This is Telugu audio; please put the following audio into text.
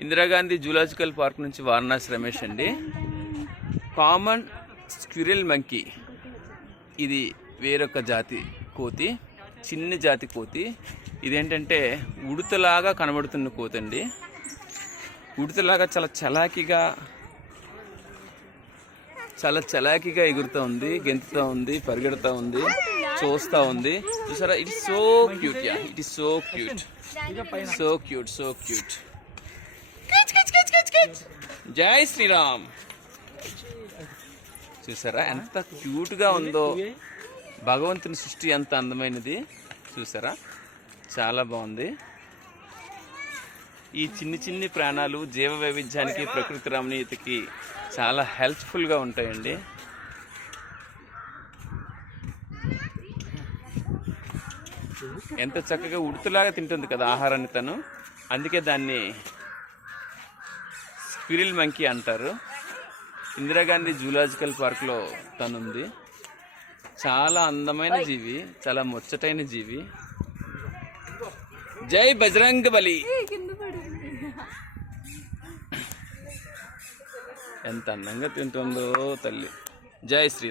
ఇందిరాగాంధీ జూలాజికల్ పార్క్ నుంచి వారణాసి రమేష్ అండి. కామన్ స్క్విరిల్ మంకీ, ఇది వేరొక జాతి కోతి, చిన్న జాతి కోతి. ఇదేంటంటే ఉడతలాగా కనబడుతున్న కోతి అండి. ఉడతలాగా చాలా చలాకీగా ఎగురుతూ ఉంది, గెంతుతూ ఉంది, పరిగెడుతూ ఉంది, చూస్తూ ఉంది. చూసారా, it is so cute. Yeah, it is so cute, so cute, so cute. జై శ్రీరామ్. చూసారా ఎంత క్యూట్గా ఉందో, భగవంతుని సృష్టి ఎంత అందమైనది. చూసారా, చాలా బాగుంది. ఈ చిన్ని ప్రాణాలు జీవ వైవిధ్యానికి, ప్రకృతి రమణీయతకి చాలా హెల్ప్ఫుల్గా ఉంటాయండి. ఎంత చక్కగా ఉడుతులాగా తింటుంది కదా ఆహారాన్ని తను. అందుకే దాన్ని స్క్విరిల్ మంకీ అంటారు. ఇందిరాగాంధీ జూలాజికల్ పార్క్లో తనుంది. చాలా అందమైన జీవి, చాలా ముచ్చటైన జీవి. జై బజరంగ బలి. ఎంత అందంగా తింటుందో తల్లి. జై శ్రీరామ్.